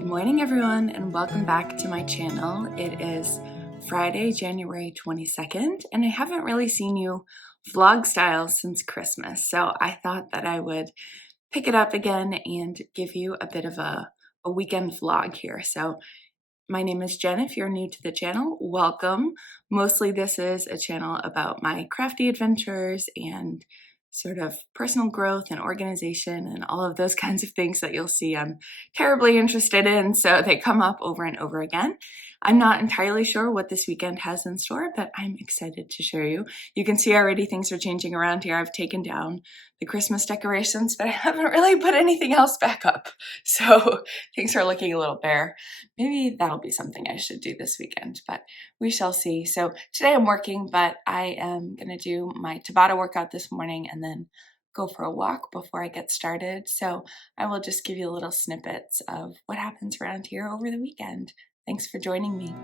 Good morning, everyone, and welcome back to my channel. It is Friday, January 22nd, and I haven't really seen you vlog style since Christmas, so I thought that I would pick it up again and give you a bit of a weekend vlog here. So my name is Jen. If you're new to the channel, welcome. Mostly this is a channel about my crafty adventures and sort of personal growth and organization and all of those kinds of things that you'll see I'm terribly interested in, so they come up over and over again. I'm not entirely sure what this weekend has in store, but I'm excited to show you. You can see already things are changing around here. I've taken down the Christmas decorations, but I haven't really put anything else back up, so things are looking a little bare. Maybe that'll be something I should do this weekend, but we shall see. So today I'm working, but I am going to do my Tabata workout this morning and then go for a walk before I get started. So I will just give you little snippets of what happens around here over the weekend. Thanks for joining me.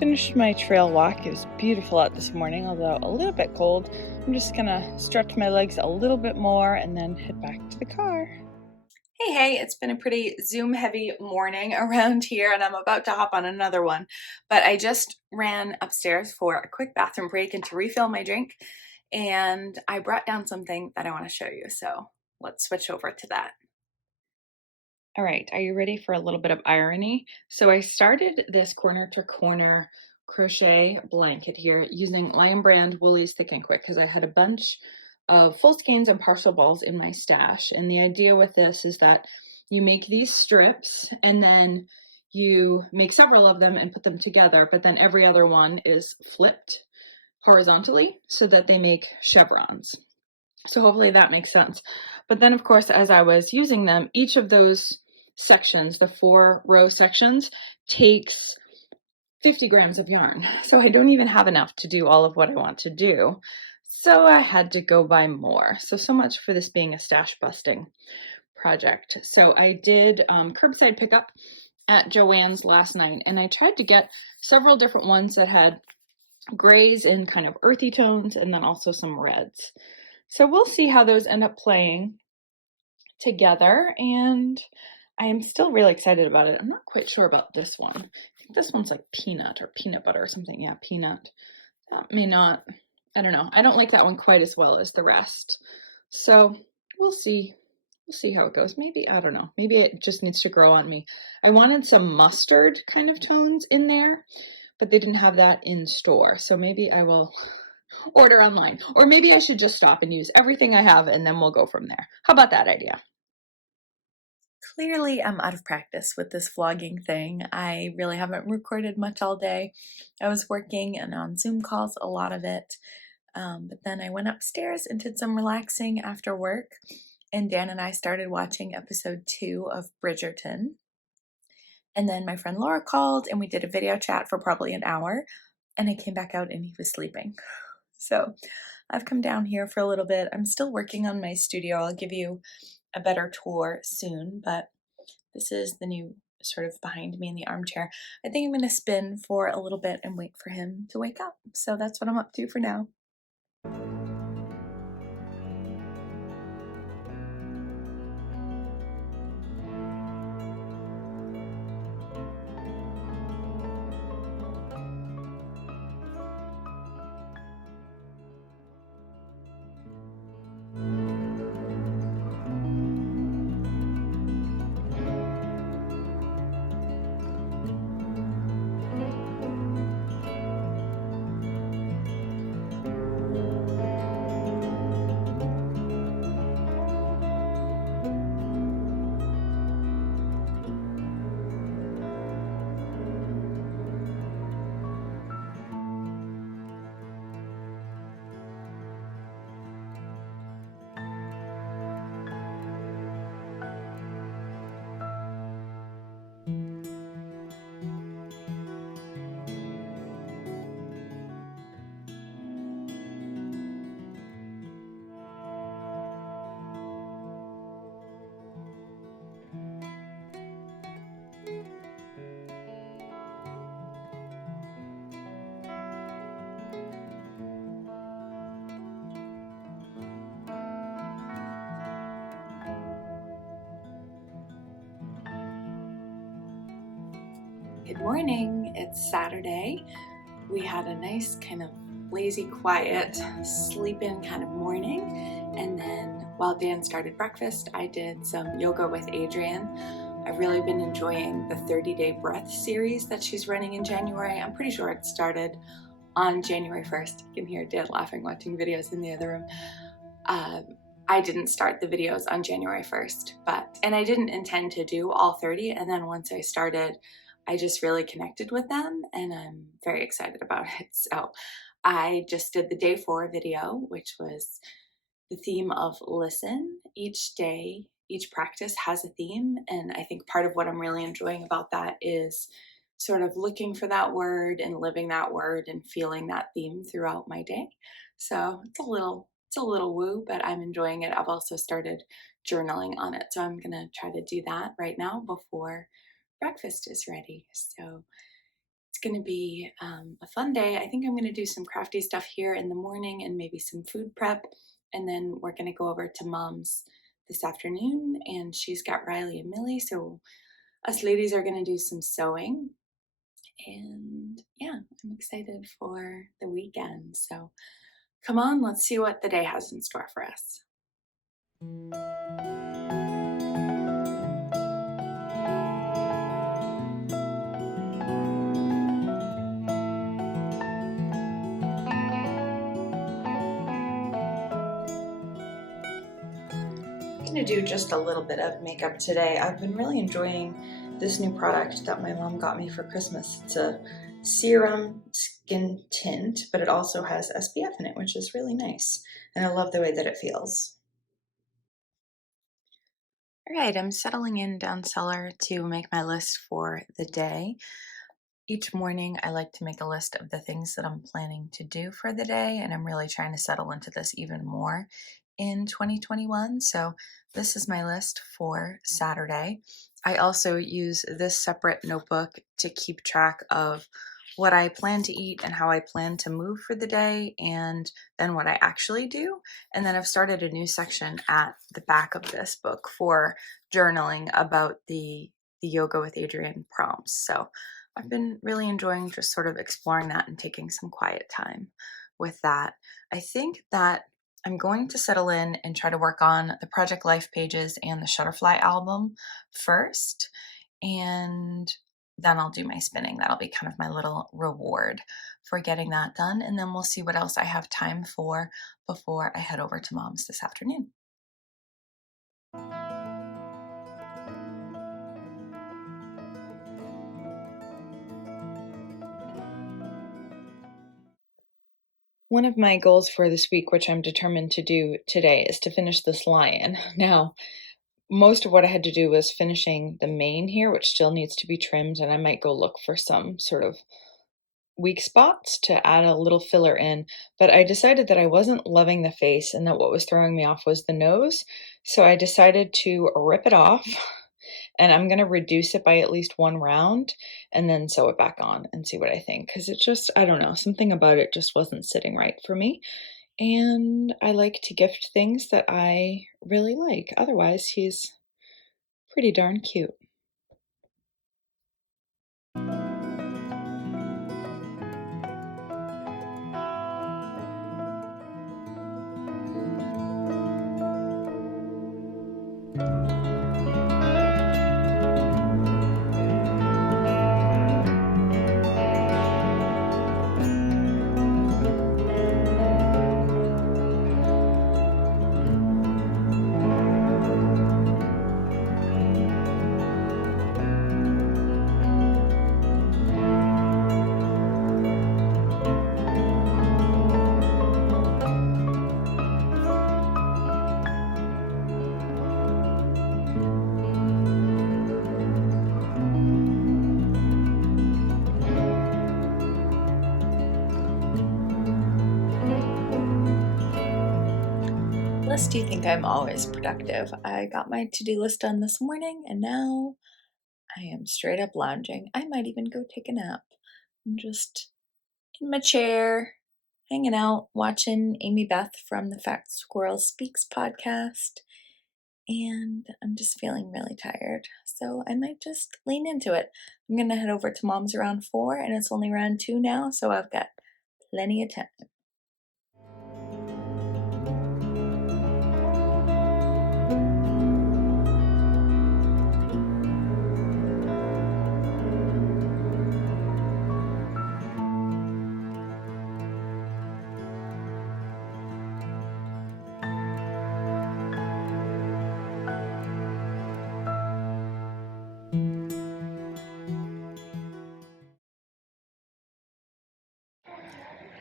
Finished my trail walk. It was beautiful out this morning, although a little bit cold. I'm just gonna stretch my legs a little bit more and then head back to the car. Hey, it's been a pretty Zoom heavy morning around here and I'm about to hop on another one, but I just ran upstairs for a quick bathroom break and to refill my drink, and I brought down something that I want to show you, so let's switch over to that. All right, are you ready for a little bit of irony? So I started this corner to corner crochet blanket here using Lion Brand Woolies Thick and Quick because I had a bunch of full skeins and partial balls in my stash. And the idea with this is that you make these strips and then you make several of them and put them together, but then every other one is flipped horizontally so that they make chevrons. So hopefully that makes sense. But then of course, as I was using them, each of those sections, the 4-row sections, takes 50 grams of yarn. So I don't even have enough to do all of what I want to do. So I had to go buy more. So much for this being a stash busting project. So I did curbside pickup at Joann's last night, and I tried to get several different ones that had grays and kind of earthy tones, and then also some reds. So we'll see how those end up playing together, and I am still really excited about it. I'm not quite sure about this one. I think this one's like peanut or peanut butter or something. Yeah, peanut. That may not, I don't know. I don't like that one quite as well as the rest. So we'll see. We'll see how it goes. Maybe, I don't know. Maybe it just needs to grow on me. I wanted some mustard kind of tones in there, but they didn't have that in store. So maybe I will order online. Or maybe I should just stop and use everything I have and then we'll go from there. How about that idea? Clearly, I'm out of practice with this vlogging thing. I really haven't recorded much all day. I was working and on Zoom calls, a lot of it. But then I went upstairs and did some relaxing after work. And Dan and I started watching episode 2 of Bridgerton. And then my friend Laura called and we did a video chat for probably an hour. And I came back out and he was sleeping. So I've come down here for a little bit. I'm still working on my studio. I'll give you a better tour soon, but this is the new sort of behind me in the armchair. I think I'm going to spin for a little bit and wait for him to wake up. So that's what I'm up to for now. Good morning. It's Saturday. We had a nice kind of lazy, quiet, sleep-in kind of morning. And then while Dan started breakfast, I did some yoga with Adrian. I've really been enjoying the 30-day breath series that she's running in January. I'm pretty sure it started on January 1st. You can hear Dan laughing watching videos in the other room. I didn't start the videos on January 1st, and I didn't intend to do all 30. And then once I started, I just really connected with them and I'm very excited about it. So I just did the day 4 video, which was the theme of listen. Each day, each practice has a theme. And I think part of what I'm really enjoying about that is sort of looking for that word and living that word and feeling that theme throughout my day. So it's a little woo, but I'm enjoying it. I've also started journaling on it. So I'm going to try to do that right now before breakfast is ready. So it's going to be a fun day. I think I'm going to do some crafty stuff here in the morning and maybe some food prep. And then we're going to go over to Mom's this afternoon and she's got Riley and Millie. So us ladies are going to do some sewing. And yeah, I'm excited for the weekend. So come on, let's see what the day has in store for us. I'm going to do just a little bit of makeup today. I've been really enjoying this new product that my mom got me for Christmas. It's a serum skin tint, but it also has SPF in it, which is really nice. And I love the way that it feels. All right, I'm settling in down cellar to make my list for the day. Each morning, I like to make a list of the things that I'm planning to do for the day, and I'm really trying to settle into this even more in 2021. So this is my list for Saturday. I also use this separate notebook to keep track of what I plan to eat and how I plan to move for the day, and then what I actually do. And then I've started a new section at the back of this book for journaling about the Yoga with Adrian prompts. So I've been really enjoying just sort of exploring that and taking some quiet time with that. I think that I'm going to settle in and try to work on the Project Life pages and the Shutterfly album first, and then I'll do my spinning. That'll be kind of my little reward for getting that done, and then we'll see what else I have time for before I head over to Mom's this afternoon. One of my goals for this week, which I'm determined to do today, is to finish this lion. Now, most of what I had to do was finishing the mane here, which still needs to be trimmed, and I might go look for some sort of weak spots to add a little filler in. But I decided that I wasn't loving the face and that what was throwing me off was the nose. So I decided to rip it off and I'm going to reduce it by at least 1 round and then sew it back on and see what I think. Because it just, I don't know, something about it just wasn't sitting right for me. And I like to gift things that I really like. Otherwise, he's pretty darn cute. List, do you think I'm always productive? I got my to-do list done this morning and now I am straight up lounging. I might even go take a nap. I'm just in my chair, hanging out, watching Amy Beth from the Fat Squirrel Speaks podcast. and I'm just feeling really tired. So I might just lean into it. I'm going to head over to Mom's around 4, and it's only around 2 now, so I've got plenty of time.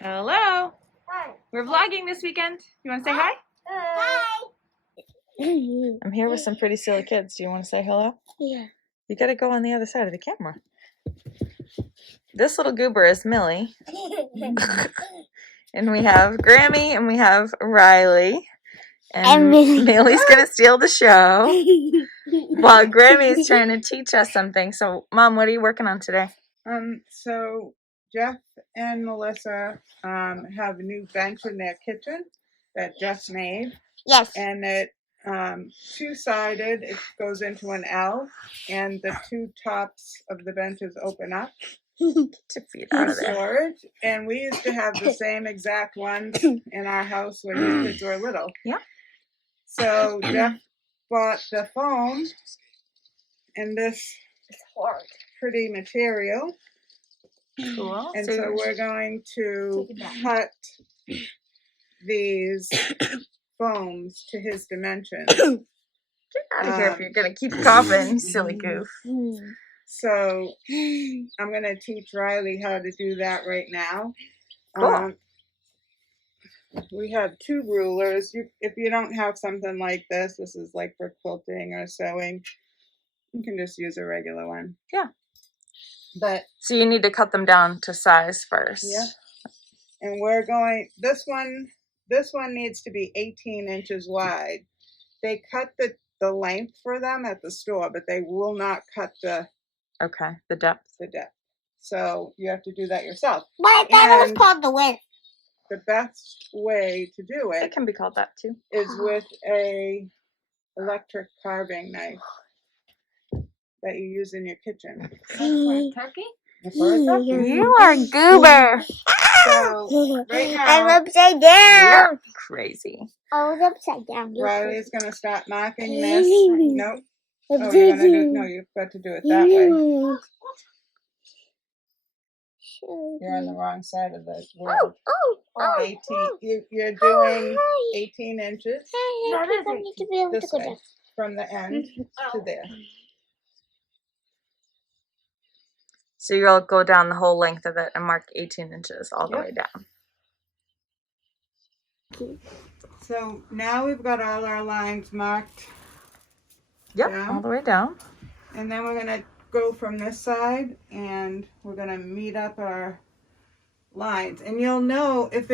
Hello. Hi. We're vlogging this weekend. You want to say hi? Hi. I'm here with some pretty silly kids. Do you want to say hello? Yeah. You got to go on the other side of the camera. This little goober is Millie. And we have Grammy and we have Riley. And Millie's going to steal the show while Grammy's trying to teach us something. So, Mom, what are you working on today? So Jeff and Melissa have a new bench in their kitchen that Jeff made. Yes. And it two-sided. It goes into an L, and the two tops of the benches open up for storage. And we used to have the same exact ones in our house when the kids were little. Yeah. So Jeff bought the foam and this pretty material. Cool. And so we're going to cut these foams to his dimensions. Get out of here if you're going to keep coughing, silly goof. So I'm going to teach Riley how to do that right now. Cool. We have 2 rulers. If you don't have something like this is like for quilting or sewing, you can just use a regular one. Yeah. But so you need to cut them down to size first. Yeah. And we're going, this one needs to be 18 inches wide. They cut the length for them at the store, but they will not cut the depth. So you have to do that yourself. But I thought it was called the width. The best way to do it can be called that too. Is with a electric carving knife that you use in your kitchen. Turkey? You are goober. So right now, I'm upside down. You're crazy. I was upside down. Riley's gonna start marking this. Nope. Oh, you've got to do it that way. You're on the wrong side of the world. 18. You're doing 18 inches. This way, from the end to there. So you'll go down the whole length of it and mark 18 inches all the way down. So now we've got all our lines marked. Yep, all the way down. And then we're going to go from this side and we're going to meet up our lines. And you'll know if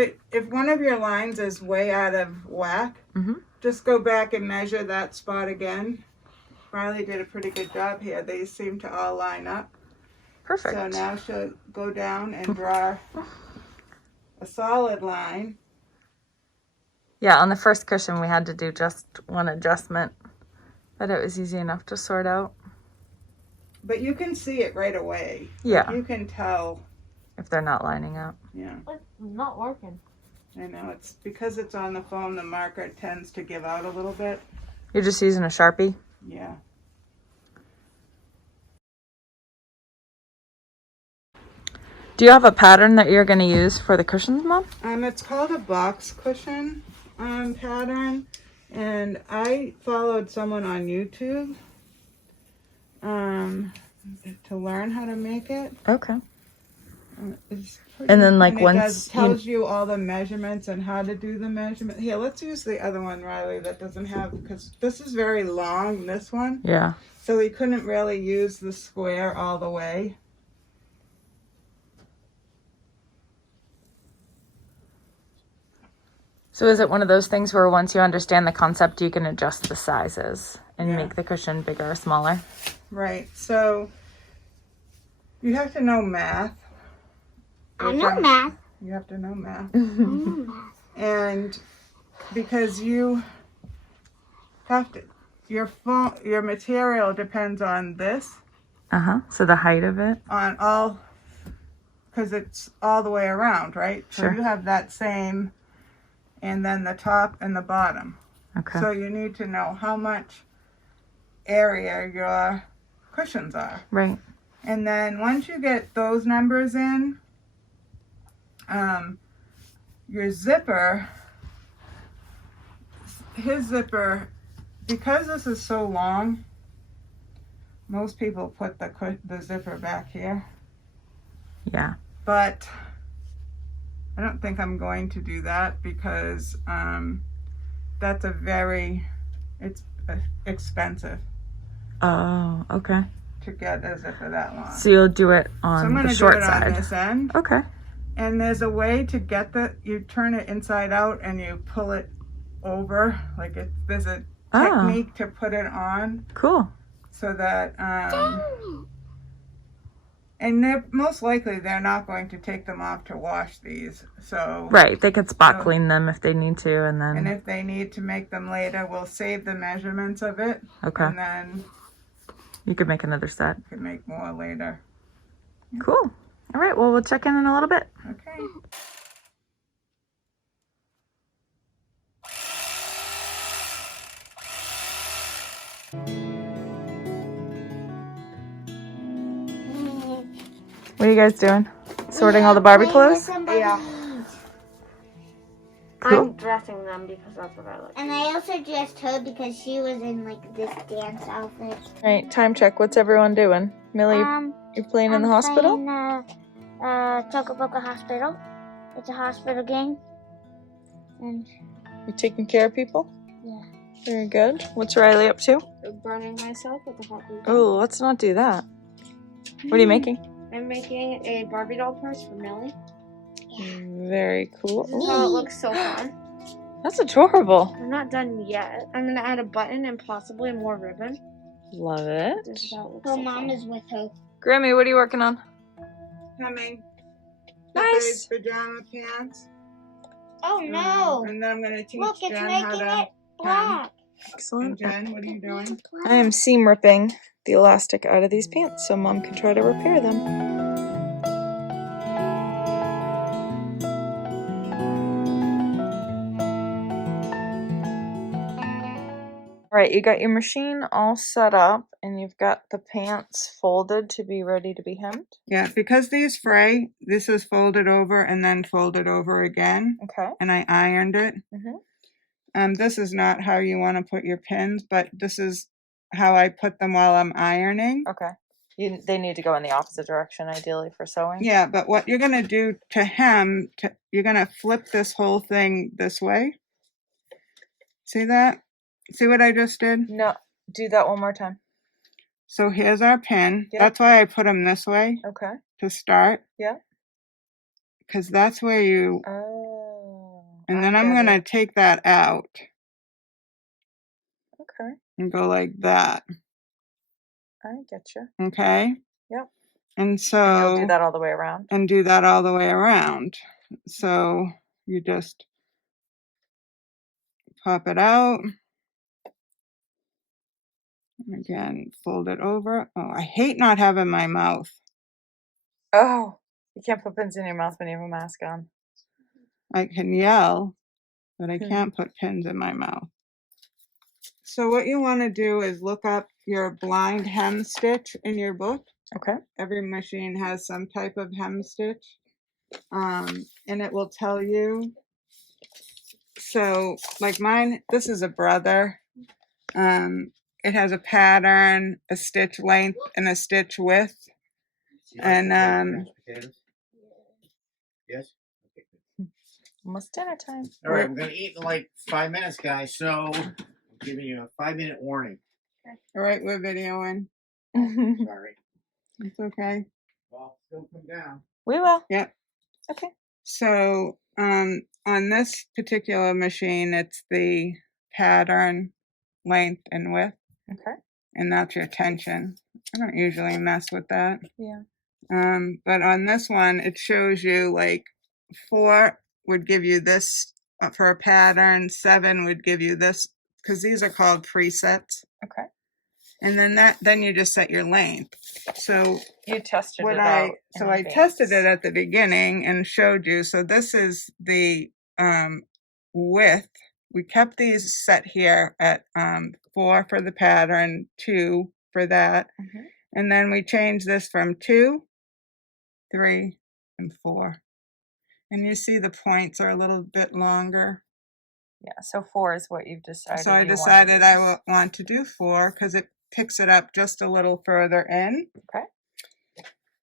one of your lines is way out of whack, just go back and measure that spot again. Riley did a pretty good job here. They seem to all line up. Perfect. So now she'll go down and draw a solid line. Yeah, on the first cushion we had to do just one adjustment, but it was easy enough to sort out. But you can see it right away. Yeah. Like you can tell if they're not lining up. Yeah. It's not working. I know, it's because it's on the foam, the marker tends to give out a little bit. You're just using a Sharpie? Yeah. Do you have a pattern that you're going to use for the cushions, Mom? It's called a box cushion pattern, and I followed someone on YouTube to learn how to make it. Okay. And then once it tells you all the measurements and how to do the measurement. Here, let's use the other one, Riley, that doesn't have, because this is very long, this one. Yeah. So we couldn't really use the square all the way. So is it one of those things where once you understand the concept, you can adjust the sizes and make the cushion bigger or smaller? Right. So you have to know math. I know math. You have to know math. I know math. And because you have to, your material depends on this. So the height of it? On all, because it's all the way around, right? Sure. So you have that same, and then the top and the bottom. Okay. So you need to know how much area your cushions are. Right. And then once you get those numbers in, your zipper, his zipper, because this is so long, most people put the zipper back here. Yeah. But I don't think I'm going to do that because that's it's expensive. Oh, okay. To get a zipper that long. So you'll do it on the short side. So I'm going to do it on this end. Okay. And there's a way to get you turn it inside out and you pull it over. Like there's a technique to put it on. Cool. So that, and they're most likely they're not going to take them off to wash these. So right, they can spot clean them if they need to, and then. And if they need to make them later, we'll save the measurements of it. Okay. And then you could make another set. You could make more later. Cool. All right. Well, we'll check in a little bit. Okay. What are you guys doing? Sorting all the Barbie clothes? Yeah. Cool. I'm dressing them because that's what I like. And I also dressed her because she was in like this dance outfit. All right, time check. What's everyone doing? Millie, you're playing in the hospital? I'm playing Tokaboka Hospital. It's a hospital game. And you taking care of people? Yeah. Very good. What's Riley up to? Burning myself with a hot glue. Oh, let's not do that. What are you making? I'm making a Barbie doll purse for Millie. Very cool. This is how it looks so far. That's adorable. I'm not done yet. I'm going to add a button and possibly more ribbon. Love it. This is how it looks. Her mom is with her. Grammy, what are you working on? Coming. Nice. Pajama pants. Oh no. And then I'm going to teach Look, it's Jen making how to it black. Excellent. And Jen, what are you doing? I am seam ripping the elastic out of these pants so Mom can try to repair them. All right, you got your machine all set up and you've got the pants folded to be ready to be hemmed? Yeah, because these fray, this is folded over and then folded over again. Okay. And I ironed it. Mm-hmm. This is not how you want to put your pins, but this is how I put them while I'm ironing. Okay. They need to go in the opposite direction, ideally, for sewing? Yeah, but what you're going to do to hem, you're going to flip this whole thing this way. See that? See what I just did? No. Do that one more time. So here's our pin. Yep. That's why I put them this way. Okay. To start. Yeah. Because that's where you... Oh. And then I'm going to take that out. Okay. And go like that. I get you. Okay? Yep. And so... And you'll do that all the way around? And do that all the way around. So you just pop it out. And again, fold it over. Oh, I hate not having my mouth. Oh. You can't put pins in your mouth when you have a mask on. I can yell, but I can't put pins in my mouth. So what you want to do is look up your blind hem stitch in your book. Okay. Every machine has some type of hem stitch. And it will tell you. So like mine, this is a brother. It has a pattern, a stitch length, and a stitch width. And yes. Almost dinner time. All right, we're gonna eat in like 5 minutes, guys. So I'm giving you a 5-minute warning. all right, we're videoing. Sorry. It's okay. Well, don't come down. We will. Yep. Okay. So on this particular machine, it's the pattern, length, and width. Okay. And that's your tension. I don't usually mess with that. Yeah. But on this one, it shows you like 4 would give you this for a pattern, 7 would give you this, because these are called presets. Okay. And then you just set your length. So you tested what it out. I tested it at the beginning and showed you. So this is the width. We kept these set here at 4 for the pattern, 2 for that. Mm-hmm. And then we changed this from 2, 3, and 4. And you see the points are a little bit longer. Yeah, so 4 is what you've decided. So I decided I want to do 4 because it picks it up just a little further in. Okay.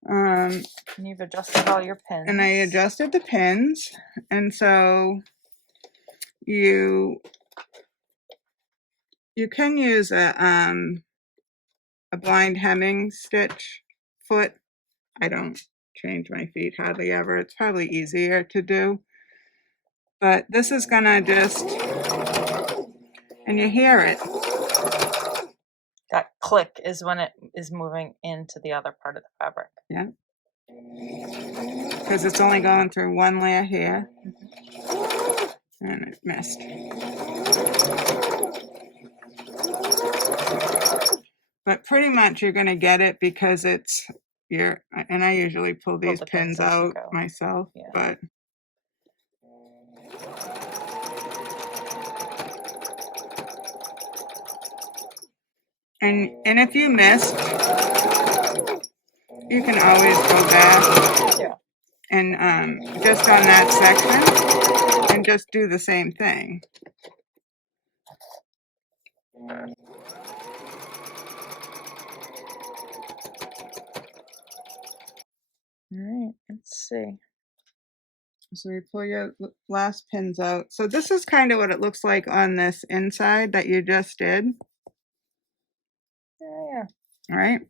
And you've adjusted all your pins. And I adjusted the pins. And so you can use a blind hemming stitch foot. I don't change my feet hardly ever. It's probably easier to do. But this is gonna just, and you hear it. That click is when it is moving into the other part of the fabric. Yeah. Because it's only going through one layer here. And it missed. But pretty much you're going to get it because it's your, and I usually pull these pins out myself, yeah. But and if you missed, you can always go back, yeah. And just on that section and just do the same thing. All right, let's see. So we pull your last pins out. So this is kind of what it looks like on this inside that you just did. Yeah. All right.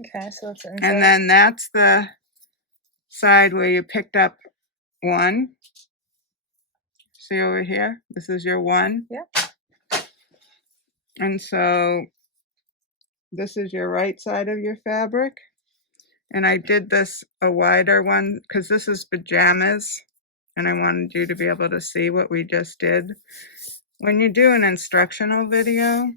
Okay, so that's inside. And then that's the side where you picked up 1. See over here? This is your 1. Yeah. And so this is your right side of your fabric. And I did this a wider one because this is pajamas. And I wanted you to be able to see what we just did. When you do an instructional video,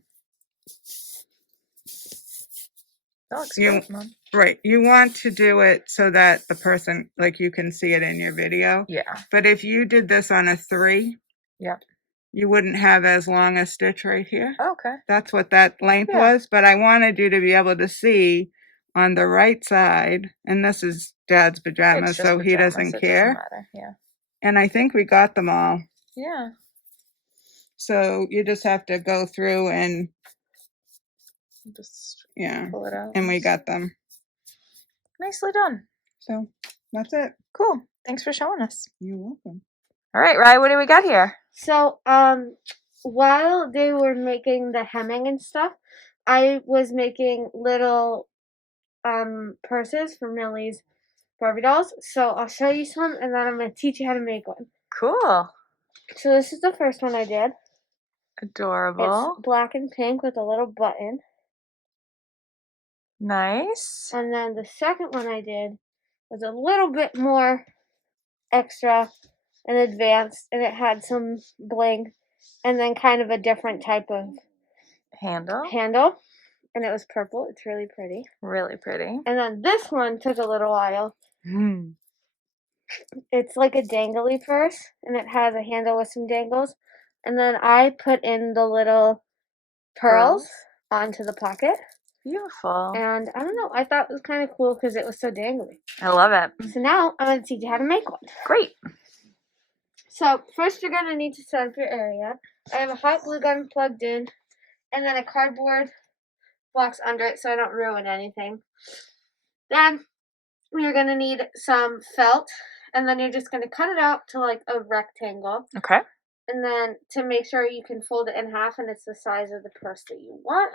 that looks great, Mom. Right. You want to do it so that the person, like you can see it in your video. Yeah. But if you did this on a 3, yep, you wouldn't have as long a stitch right here. Okay. That's what that length was. But I wanted you to be able to see on the right side, and this is Dad's pajamas, so he doesn't care. Doesn't matter. Yeah. And I think we got them all. Yeah. So you just have to go through and just pull it out. And we got them. Nicely done. So that's it. Cool. Thanks for showing us. You're welcome. All right, Rye, what do we got here? So, while they were making the hemming and stuff, I was making little purses for Millie's Barbie dolls. So I'll show you some, and then I'm going to teach you how to make one. Cool. So this is the first one I did. Adorable. It's black and pink with a little button. Nice. And then the second one I did was a little bit more extra and advanced, and it had some bling, and then kind of a different type of handle. And it was purple. It's really pretty. Really pretty. And then this one took a little while. It's like a dangly purse, and it has a handle with some dangles. And then I put in the little pearls onto the pocket. Beautiful. And I don't know, I thought it was kind of cool because it was so dangly. I love it. So now I'm going to teach you how to make one. Great. So first you're going to need to set up your area. I have a hot glue gun plugged in, and then a cardboard box under it so I don't ruin anything. Then you're going to need some felt, and then you're just going to cut it out to like a rectangle. Okay. And then to make sure you can fold it in half and it's the size of the purse that you want.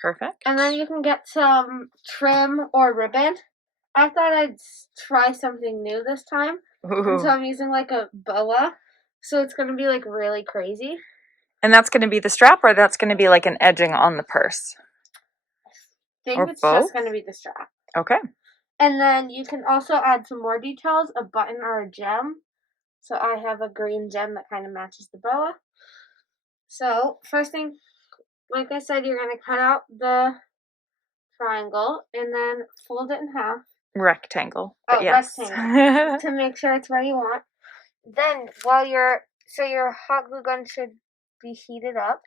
Perfect. And then you can get some trim or ribbon. I thought I'd try something new this time. Ooh. And so I'm using like a boa. So it's going to be like really crazy. And that's going to be the strap, or that's going to be like an edging on the purse? I think it's just going to be the strap. Okay. And then you can also add some more details, a button or a gem. So I have a green gem that kind of matches the boa. So first thing, like I said, you're going to cut out the triangle and then fold it in half. Rectangle. Oh, yes. rectangle. To make sure it's where you want. Then, so your hot glue gun should be heated up.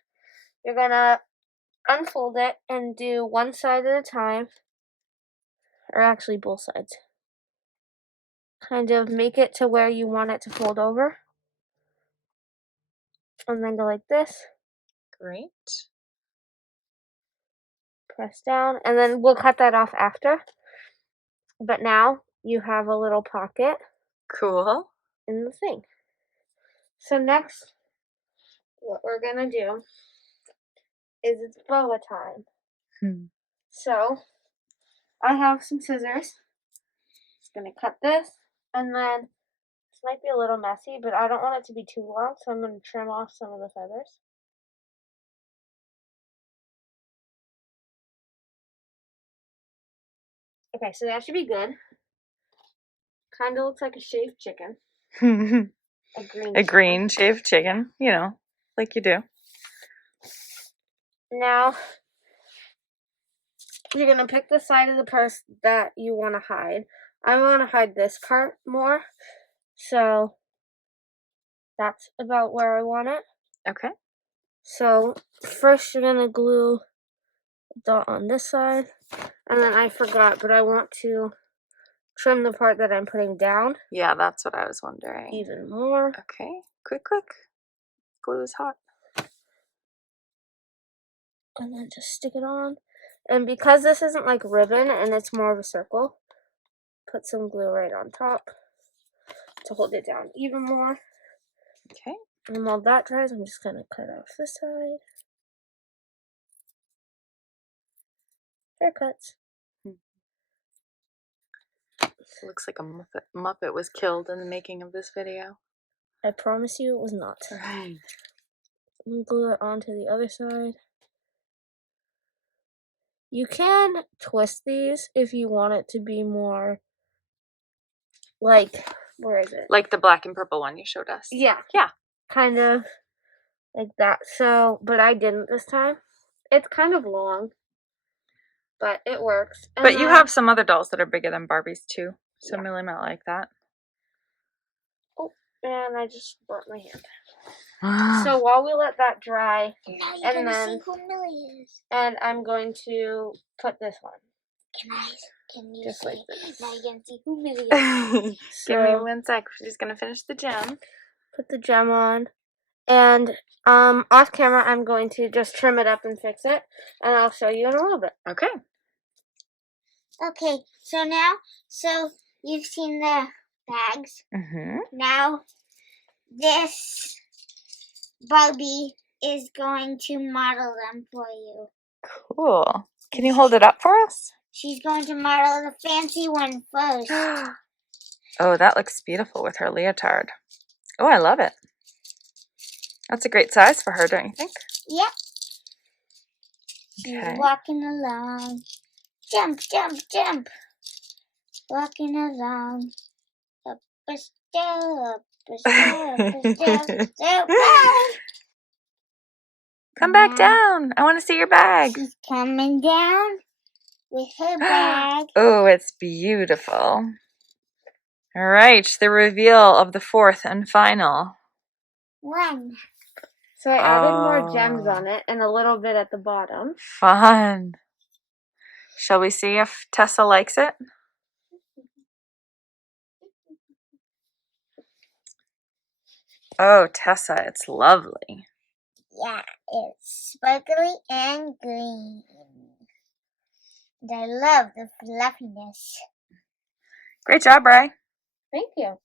You're going to unfold it and do one side at a time. Or actually both sides. Kind of make it to where you want it to fold over. And then go like this. Great. Press down. And then we'll cut that off after. But now you have a little pocket. Cool. In the thing. So next, what we're going to do is it's boa time. So, I have some scissors. Just going to cut this. And then, this might be a little messy, but I don't want it to be too long, so I'm going to trim off some of the feathers. Okay, so that should be good. Kind of looks like a shaved chicken. A green shaved chicken, you know, like you do. Now, you're going to pick the side of the purse that you want to hide. I want to hide this part more, so that's about where I want it. Okay. So, first you're going to glue a dot on this side, and then I forgot, but I want to trim the part that I'm putting down. Yeah, that's what I was wondering. Even more. Okay, quick. Glue is hot. And then just stick it on. And because this isn't like ribbon and it's more of a circle, put some glue right on top to hold it down even more. Okay. And while that dries, I'm just going to cut off this side. Haircuts. It looks like a Muppet was killed in the making of this video. I promise you it was not. Right. Glue it onto the other side. You can twist these if you want it to be more like, where is it? Like the black and purple one you showed us. Yeah. Yeah. Kind of like that. So, but I didn't this time. It's kind of long, but it works. And But you have some other dolls that are bigger than Barbies too. So Yeah. Millie might like that. Oh, and I just burnt my hand. So while we let that dry, Now you're and gonna then see who Millie is. and I'm going to put this one. Can you Just say, like this. now you're gonna see who Millie is. Give me So 1 sec. She's gonna finish the gem. put the gem on, and off camera I'm going to just trim it up and fix it, and I'll show you in a little bit. Okay. Okay, so you've seen the bags. Mm-hmm. Now, this Barbie is going to model them for you. Cool. Can you hold it up for us? She's going to model the fancy one first. Oh, that looks beautiful with her leotard. Oh, I love it. That's a great size for her, don't you think? Yep. Okay. She's walking along. Jump, jump, jump. Walking along. Up a stair, up a stair, up a stair, stair. Come back down. I want to see your bag. She's coming down with her bag. Oh, it's beautiful. All right, the reveal of the fourth and final. One. So I added more gems on it and a little bit at the bottom. Fun. Shall we see if Tessa likes it? Oh, Tessa, it's lovely. Yeah, it's sparkly and green. And I love the fluffiness. Great job, Bri. Thank you.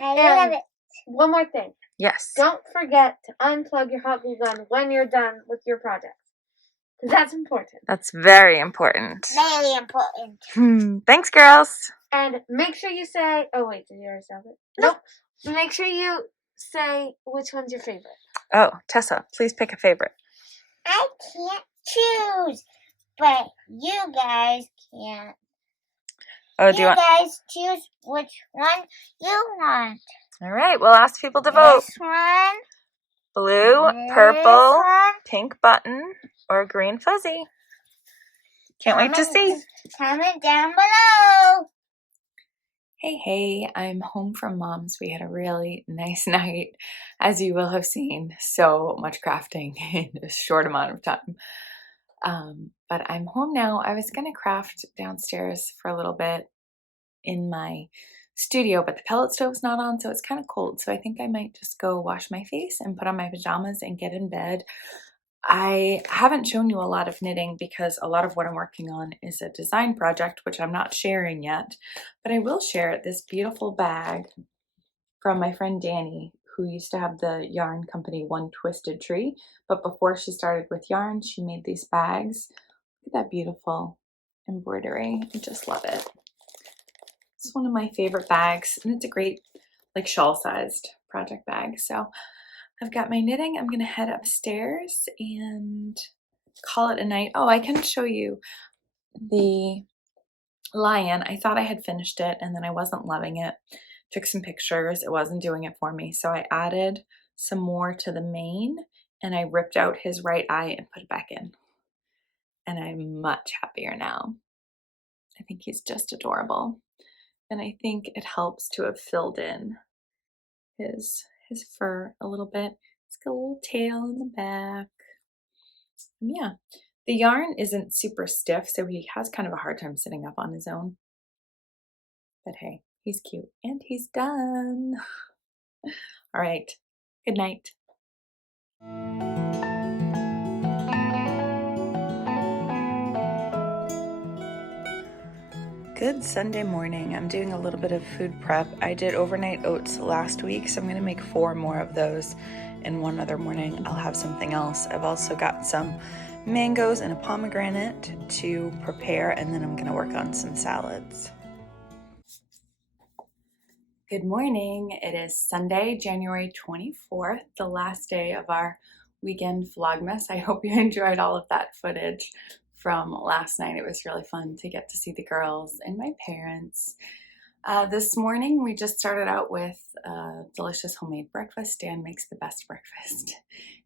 I And love it. one more thing. Yes. Don't forget to unplug your hot glue gun when you're done with your project. Because that's important. That's very important. Very important. Thanks, girls. And make sure you say... Oh, wait. Did you already stop it? Nope. Make sure you say which one's your favorite. Oh, Tessa, please pick a favorite. I can't choose, but you guys can. Oh, do you want... guys choose which one you want. All right, we'll ask people to vote. This one. Blue, This purple, one. pink button, or green fuzzy? Can't wait to see. Comment down below. Hey, I'm home from Mom's. We had a really nice night, as you will have seen. So much crafting in a short amount of time. But I'm home now. I was going to craft downstairs for a little bit in my studio, but the pellet stove's not on, so it's kind of cold. So I think I might just go wash my face and put on my pajamas and get in bed. I haven't shown you a lot of knitting because a lot of what I'm working on is a design project, which I'm not sharing yet, but I will share this beautiful bag from my friend Danny, who used to have the yarn company One Twisted Tree, but before she started with yarn, she made these bags. Look at that beautiful embroidery. I just love it. It's one of my favorite bags, and it's a great, like, shawl-sized project bag. So I've got my knitting. I'm going to head upstairs and call it a night. Oh, I can show you the lion. I thought I had finished it, and then I wasn't loving it. Took some pictures. It wasn't doing it for me. So I added some more to the mane, and I ripped out his right eye and put it back in. And I'm much happier now. I think he's just adorable. And I think it helps to have filled in his fur a little bit. He's got a little tail in the back. And yeah, the yarn isn't super stiff, so he has kind of a hard time sitting up on his own. But hey, he's cute and he's done. All right, good night. Good Sunday morning. I'm doing a little bit of food prep. I did overnight oats last week, so I'm going to make 4 more of those. And one other morning I'll have something else. I've also got some mangoes and a pomegranate to prepare, and then I'm going to work on some salads. Good morning. It is Sunday, January 24th, the last day of our weekend Vlogmas. I hope you enjoyed all of that footage from last night. It was really fun to get to see the girls and my parents. This morning we just started out with a delicious homemade breakfast. Dan makes the best breakfast.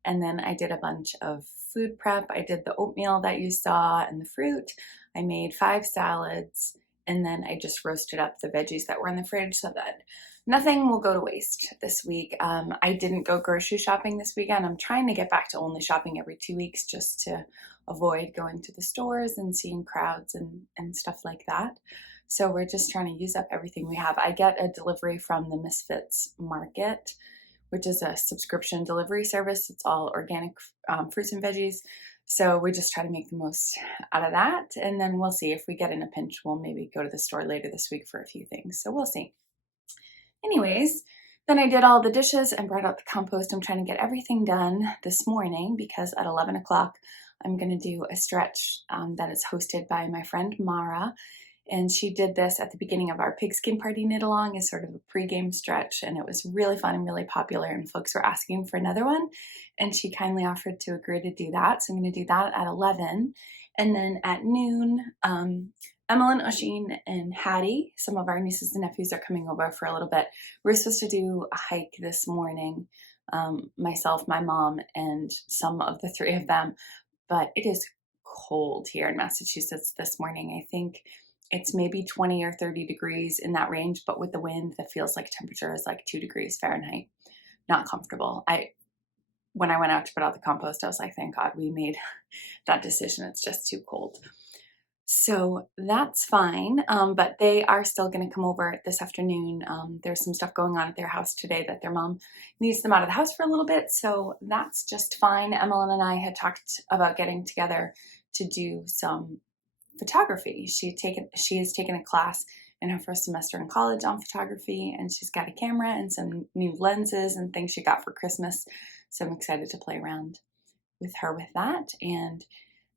And then I did a bunch of food prep. I did the oatmeal that you saw and the fruit. I made 5 salads, and then I just roasted up the veggies that were in the fridge so that nothing will go to waste this week. I didn't go grocery shopping this weekend. I'm trying to get back to only shopping every 2 weeks just to avoid going to the stores and seeing crowds and stuff like that. So we're just trying to use up everything we have. I get a delivery from the Misfits Market, which is a subscription delivery service. It's all organic fruits and veggies. So we just try to make the most out of that. And then we'll see if we get in a pinch. We'll maybe go to the store later this week for a few things. So we'll see. Anyways, then I did all the dishes and brought out the compost. I'm trying to get everything done this morning because at 11 o'clock, I'm going to do a stretch that is hosted by my friend Mara. And she did this at the beginning of our pigskin party knit along as sort of a pregame stretch. And it was really fun and really popular. And folks were asking for another one. And she kindly offered to agree to do that. So I'm going to do that at 11. And then at noon, Emelyn, Oisin, and Hattie, some of our nieces and nephews, are coming over for a little bit. We're supposed to do a hike this morning, myself, my mom, and some of the 3 of them. But it is cold here in Massachusetts this morning. I think it's maybe 20 or 30 degrees in that range, but with the wind, that feels like temperature is like 2 degrees Fahrenheit. Not comfortable. When I went out to put out the compost, I was like, thank God we made that decision. It's just too cold. So that's fine, but they are still going to come over this afternoon. There's some stuff going on at their house today that their mom needs them out of the house for a little bit, so that's just fine. Emelyn and I had talked about getting together to do some photography. She has taken a class in her first semester in college on photography, and she's got a camera and some new lenses and things she got for Christmas, so I'm excited to play around with her with that. And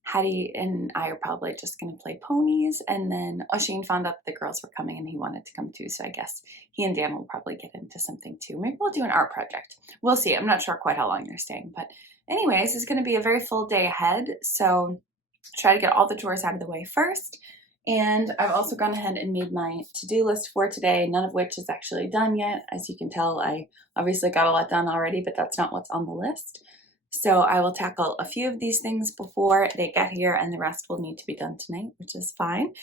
Hattie and I are probably just going to play ponies, and then Oisin found out the girls were coming and he wanted to come too, so I guess he and Dan will probably get into something too. Maybe we'll do an art project. We'll see. I'm not sure quite how long they're staying, but anyways, it's going to be a very full day ahead, so try to get all the chores out of the way first. And I've also gone ahead and made my to-do list for today, none of which is actually done yet. As you can tell, I obviously got a lot done already, but that's not what's on the list. So I will tackle a few of these things before they get here, and the rest will need to be done tonight, which is fine.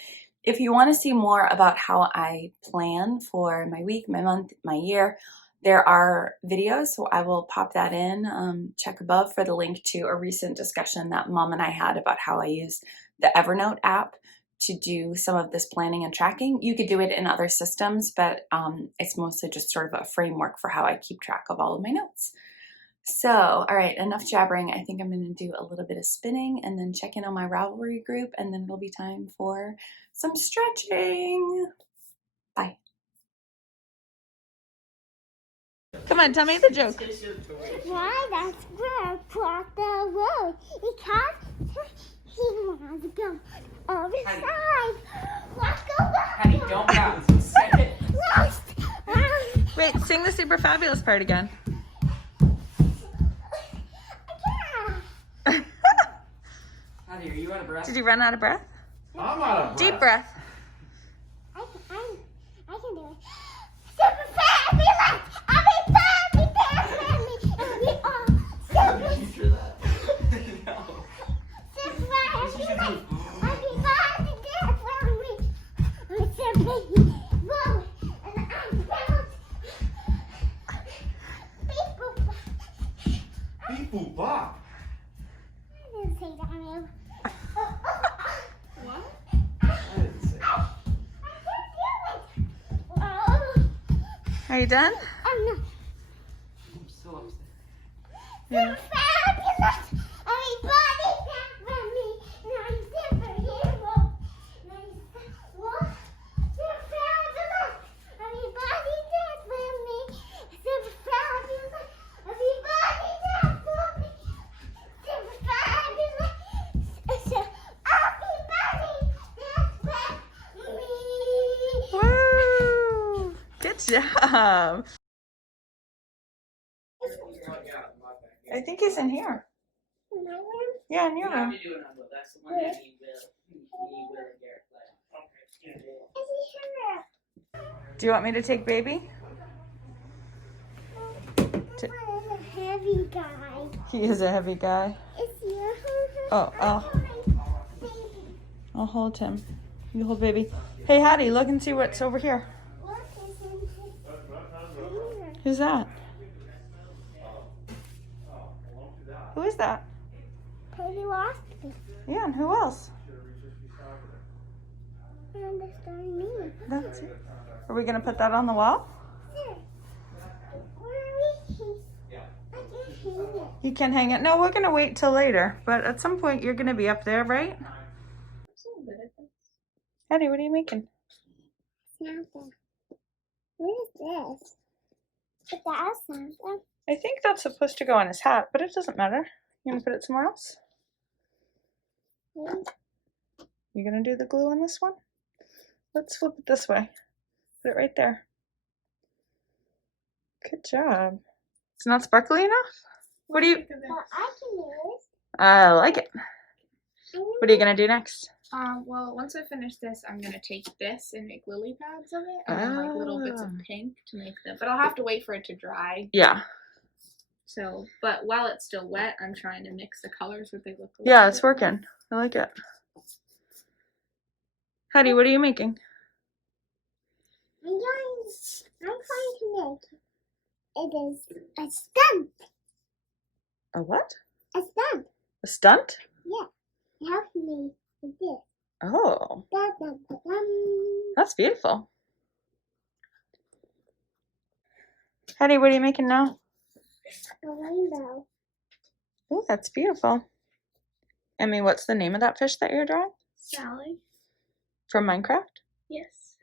If you want to see more about how I plan for my week, my month, my year, there are videos, so I will pop that in. Check above for the link to a recent discussion that Mom and I had about how I use the Evernote app to do some of this planning and tracking. You could do it in other systems, but it's mostly just sort of a framework for how I keep track of all of my notes. So, all right, enough jabbering. I think I'm going to do a little bit of spinning and then check in on my Ravelry group, and then it'll be time for some stretching. Bye. Come on, tell me the joke. Why does Squirrel cross the road? Because he wants to go over the side. Let's go back. Hattie, don't bounce. Set it. Lost. Wait, sing the super fabulous part again. Hattie, are you out of breath? Did you run out of breath? I'm out of breath. Deep breath. I can do it. Super fabulous! Everybody dance with me, and we all super No. super fabulous. Everybody dance with me. I'm so big, whoa, and I'm bound. Beep boop bop. I didn't say that, man. What? I didn't say that. Are you done? I'm not. I'm still upset. Yeah. Fabulous! Everybody dance with me. Now I'm superhero. What? Super fabulous! Everybody dance with me. Super fabulous! Everybody dance with me. Super fabulous! So everybody dance with me. Woo! Good job. I think he's in here. Yeah, in your room. Do you want me to take baby? He's a heavy guy. He is a heavy guy. It's your Oh, baby. I'll hold him. You hold baby. Hey, Hattie, look and see what's over here. What is in his ear? Who's that? Who is that? Baby lost me. Yeah, and who else? Understand me. That's it. Are we gonna put that on the wall? Where is he? I can see it. You can hang it. No, we're gonna wait till later. But at some point, you're gonna be up there, right? Hattie, what are you making? Santa. What is this? Is that a Santa? I think that's supposed to go on his hat, but it doesn't matter. You gonna put it somewhere else? You gonna do the glue on this one? Let's flip it this way. Put it right there. Good job. It's not sparkly enough? What do you... Well, I can use. I like it. What are you gonna do next? Well, once I finish this, I'm gonna take this and make lily pads of it, and then like little bits of pink to make them. But I'll have to wait for it to dry. Yeah. So, but while it's still wet, I'm trying to mix the colors so they look. Yeah, it's working. I like it. Hattie, what are you making? I'm trying to make. It is a stunt. A what? A stunt. A stunt? Yeah. Help me with this. Oh, Da, da, da, dum. that's beautiful. Hattie, what are you making now? A rainbow. Oh, that's beautiful. I mean, what's the name of that fish that you're drawing? Sally. From Minecraft? Yes.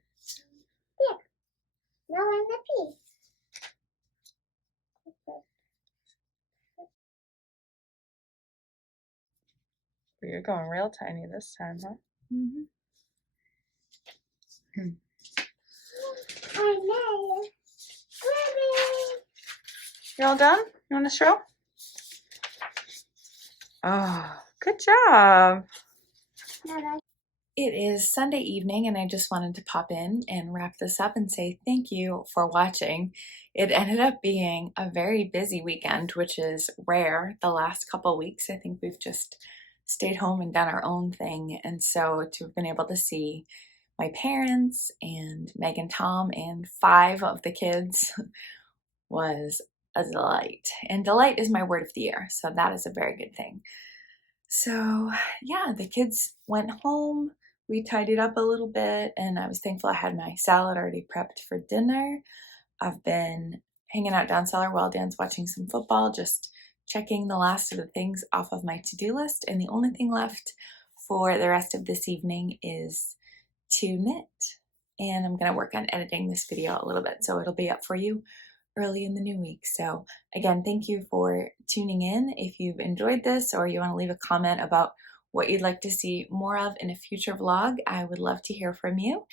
No, in the piece. You're going real tiny this time, huh? I know. Swimming. You all done? You want to show? Oh, good job. No, It is Sunday evening, and I just wanted to pop in and wrap this up and say thank you for watching. It ended up being a very busy weekend, which is rare. The last couple weeks, I think we've just stayed home and done our own thing. And so to have been able to see my parents and Meg and Tom and 5 of the kids was a delight. And delight is my word of the year, so that is a very good thing. So yeah, the kids went home. We tidied up a little bit, and I was thankful I had my salad already prepped for dinner. I've been hanging out down cellar while Dan's watching some football, just checking the last of the things off of my to-do list. And the only thing left for the rest of this evening is to knit. And I'm going to work on editing this video a little bit, so it'll be up for you early in the new week. So again, thank you for tuning in. If you've enjoyed this or you want to leave a comment about what you'd like to see more of in a future vlog, I would love to hear from you.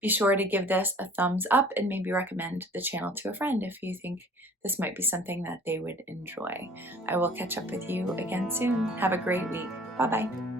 Be sure to give this a thumbs up and maybe recommend the channel to a friend if you think this might be something that they would enjoy. I will catch up with you again soon. Have a great week. Bye-bye.